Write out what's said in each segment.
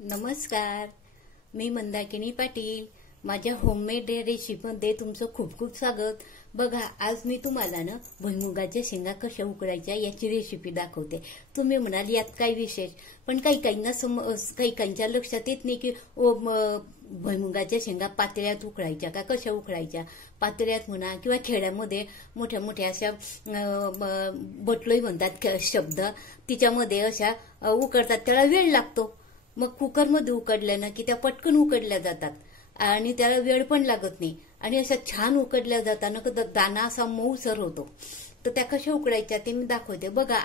नमस्कार, मी मंदाकिनी पाटील. माझ्या होममेड रेसिपीमध्ये तुमचं खूप खूप स्वागत. बघा, आज मी तुम्हाला ना भुईमुगाच्या शेंगा कशा उकडायच्या याची रेसिपी दाखवते. तुम्ही म्हणाल यात काय विशेष, पण काही काहींच्या लक्षात येत नाही की भुईमुगाच्या शेंगा पातळ्यात उकडायच्या का कशा उकडायच्या. पातळ्यात म्हणा किंवा खेड्यामध्ये मोठ्या मोठ्या अशा बटलोई म्हणतात शब्द, तिच्यामध्ये अशा उकडतात, त्याला वेळ लागतो. मग कुकरमध्ये उकडल्या ना की त्या पटकन उकडल्या जातात आणि त्याला वेळ पण लागत नाही आणि अशा छान उकडल्या जाताना दाना असा मऊसर होतो. तर त्या कशा उकडायच्या ते मी दाखवते. बघा,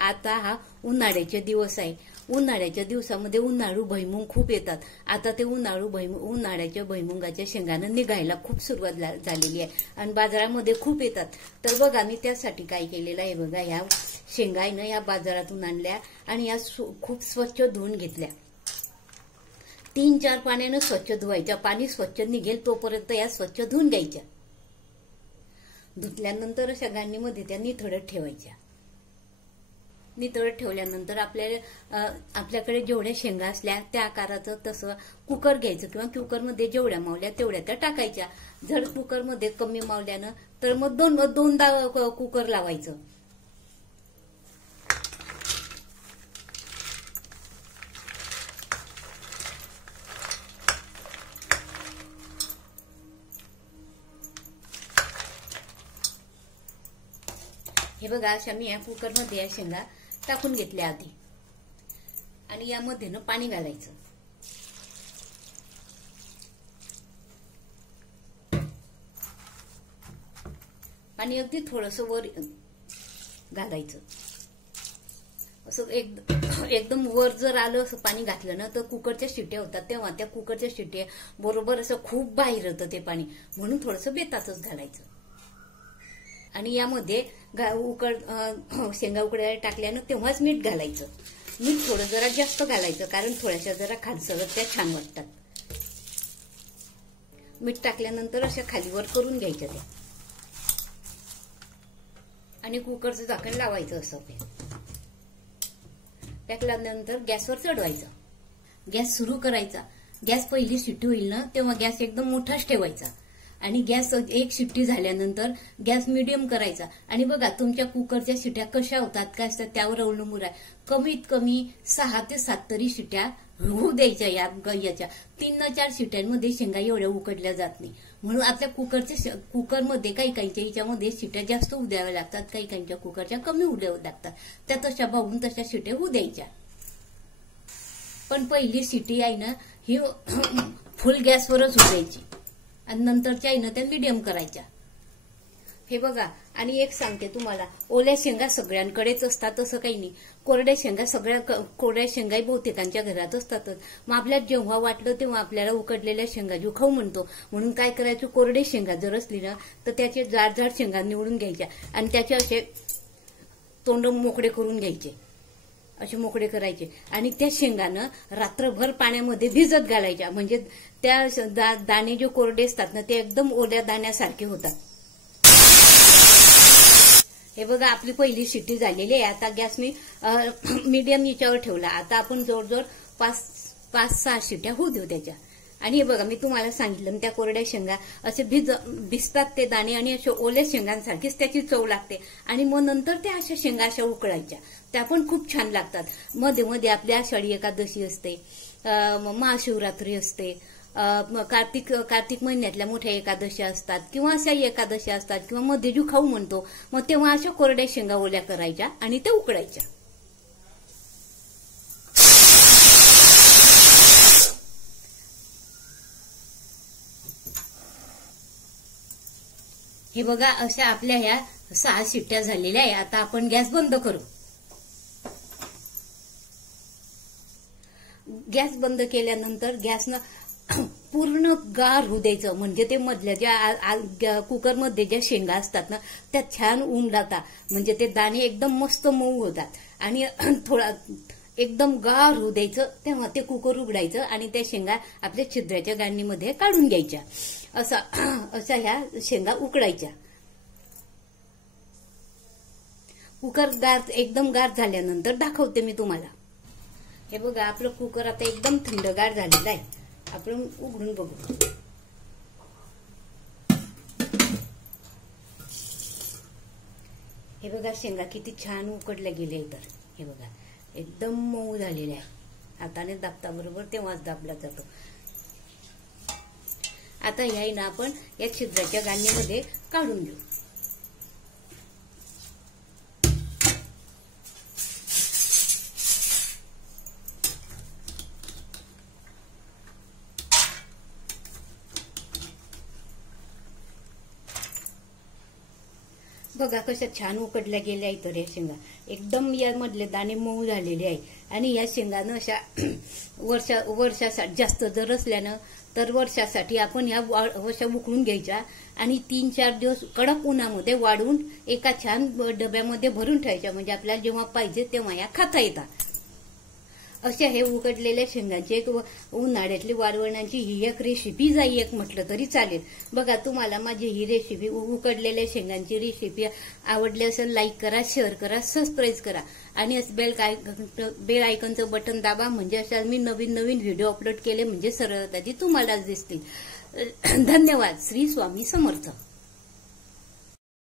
आता हा उन्हाळ्याचे दिवस आहे. उन्हाळ्याच्या दिवसामध्ये उन्हाळू भुईमुग खूप येतात. आता ते उन्हाळ्याच्या भुईमुगाच्या शेंगांना निघायला खूप सुरुवात झालेली आहे आणि बाजारामध्ये खूप येतात. तर बघा, मी त्यासाठी काय केलेलं आहे. बघा, ह्या शेंगा आहे ना, या बाजारातून आणल्या आणि या खूप स्वच्छ धुवून घेतल्या. 3-4 पाण्यानं स्वच्छ धुवायच्या. पाणी स्वच्छ निघेल तोपर्यंत या स्वच्छ धुवून घ्यायच्या. धुतल्यानंतर अशा गांडीमध्ये त्या निथळत ठेवायच्या. निथळत ठेवल्यानंतर आपल्याकडे जेवढ्या शेंगा असल्या त्या आकाराचं तसं कुकर घ्यायचं किंवा कुकरमध्ये जेवढ्या मावल्या तेवढ्या त्या टाकायच्या. जर कुकरमध्ये कमी मावल्यानं तर मग दोनदा कुकर लावायचं. हे बघा, अशा मी या कुकरमध्ये या शेंगा टाकून घेतल्या आधी आणि यामध्ये ना पाणी घालायचं. पाणी अगदी थोडंसं वर घालायचं. असं एकदम वर जर आलं असं पाणी घातलं ना तर कुकरच्या शिट्ट्या होतात. तेव्हा त्या कुकरच्या शिट्ट्या बरोबर असं खूप बाहेर येतं ते पाणी, म्हणून थोडंसं बेताचंच घालायचं. आणि यामध्ये शेंगा उकडायला टाकल्यानं तेव्हाच मीठ घालायचं. मीठ थोडं जरा जास्त घालायचं, कारण थोड्याशा जरा खालसरत त्या छान वाटतात. मीठ टाकल्यानंतर अशा खालीवर करून घ्यायच्या त्या आणि कुकरचं झाकण लावायचं. असं टाकल्यानंतर गॅसवर चढवायचं. गॅस सुरू करायचा. गॅस पहिली शिट्टी होईल ना तेव्हा गॅस एकदम मोठाच ठेवायचा आणि गॅस एक शिट्टी झाल्यानंतर गॅस मिडियम करायचा. आणि बघा, तुमच्या कुकरच्या शिट्ट्या कशा होतात काय असतात त्यावर अवलंबून आहे. कमीत कमी 6 ते 7 तरी शिट्ट्या होऊ द्यायच्या. याच्या 3-4 शिट्ट्यांमध्ये शेंगा एवढ्या उकडल्या जात नाही. म्हणून आपल्या कुकरमध्ये काही याच्यामध्ये शिट्ट्या जास्त होऊ द्याव्या लागतात, काही कुकरच्या कमी होऊ द्याव्या लागतात. त्या तशा बघून तशा शिट्ट्या होऊ द्यायच्या. पण पहिली शिट्टी आहे ना ही फुल गॅसवरच होऊ द्यायची आणि नंतरच्या आहे ना त्या मिडियम करायच्या. हे बघा, आणि एक सांगते तुम्हाला, ओल्या शेंगा सगळ्यांकडेच असतात असं काही नाही. कोरड्या शेंगा बहुतेकांच्या घरात असतातच. मग आपल्याला जेव्हा वाटलं तेव्हा आपल्याला उकडलेल्या शेंगा जो खाऊ म्हणतो, म्हणून काय करायचं, कोरडे शेंगा जर असली ना तर त्याचे जाड शेंगा निवडून घ्यायच्या आणि त्याचे असे तोंड मोकळे करून घ्यायचे. असे मोकळे करायचे आणि त्या शेंगानं रात्रभर पाण्यामध्ये भिजत घालायच्या. म्हणजे त्या दाणे जे कोरडे असतात ना ते एकदम ओल्या दाण्यासारखे होतात. हे बघा, आपली पहिली शिट्टी झालेली आहे. आता गॅस मी मीडियम याच्यावर ठेवला. आता आपण जवळजवळ 5-6 शिट्ट्या होऊ देऊ त्याच्या. आणि हे बघा, मी तुम्हाला सांगितलं त्या कोरड्या शेंगा असे भिजतात ते दाणे आणि अशा ओल्या शेंगांसारखीच त्याची चव लागते. आणि मग नंतर त्या अशा शेंगा अशा उकळायच्या, त्या पण खूप छान लागतात. मध्ये मध्ये आपल्या आषाढी एकादशी असते, महाशिवरात्री असते, कार्तिक महिन्यातल्या मोठ्या एकादशी असतात किंवा अशा एकादशी असतात किंवा मध्ये जो खाऊ म्हणतो, मग तेव्हा अशा कोरड्या शेंगा ओल्या करायच्या आणि त्या उकडायच्या. हे बघा, अशा आपल्या ह्या 6 शिट्ट्या झालेल्या आहे. आता आपण गॅस बंद करू. गॅस बंद केल्यानंतर गॅसनं पूर्ण गार होऊ द्यायचं. म्हणजे ते मधल्या ज्या कुकरमध्ये ज्या शेंगा असतात ना त्या छान ऊन जातात. म्हणजे ते दाणे एकदम मस्त मऊ होतात आणि थोडा एकदम गार होऊ द्यायचं. तेव्हा ते कुकर उघडायचं आणि त्या शेंगा आपल्या छिद्राच्या गांडीमध्ये काढून घ्यायच्या. अशा ह्या शेंगा उकडायच्या. कुकर एकदम गार झाल्यानंतर दाखवते मी तुम्हाला. हे बघा आपलं कुकर आता एकदम थंडगार झालेलं आहे. आपण उघडून बघू. हे बघा शेंगा किती छान उकडल्या गेल्या. तर हे बघा एकदम मऊ झालेले आहे. हाताने दाबता बरोबर तेव्हाच दाबला जातो. आता ह्या ना आपण या छिद्राच्या गाळणीमध्ये काढून घेऊ. बघा कशा छान उकडल्या गेल्या आहेत तर या शेंगा एकदम यामधले दाणे मऊ झालेले आहे. आणि या शेंगानं अशा वर्षासाठी जास्त जर असल्यानं तर वर्षासाठी आपण ह्या अशा उकळून घ्यायच्या आणि 3-4 दिवस कडक उन्हामध्ये वाळवून एका छान डब्यामध्ये भरून ठेवायच्या. म्हणजे आपल्याला जेव्हा पाहिजे तेव्हा या खाता येतात. अशा हे उकडलेल्या शेंगांची एक उन्हाळ्यातली वाळवणाची ही एक रेसिपी जाई एक म्हटलं तरी चालेल. बघा तुम्हाला माझी ही रेसिपी उकडलेल्या शेंगांची रेसिपी आवडली असेल लाईक करा, शेअर करा, सबस्क्राईब करा आणि बेल आयकॉनचं बटन दाबा. म्हणजे अशा मी नवीन व्हिडिओ अपलोड केले म्हणजे सरळ तुम्हालाच दिसतील. धन्यवाद. श्री स्वामी समर्थ.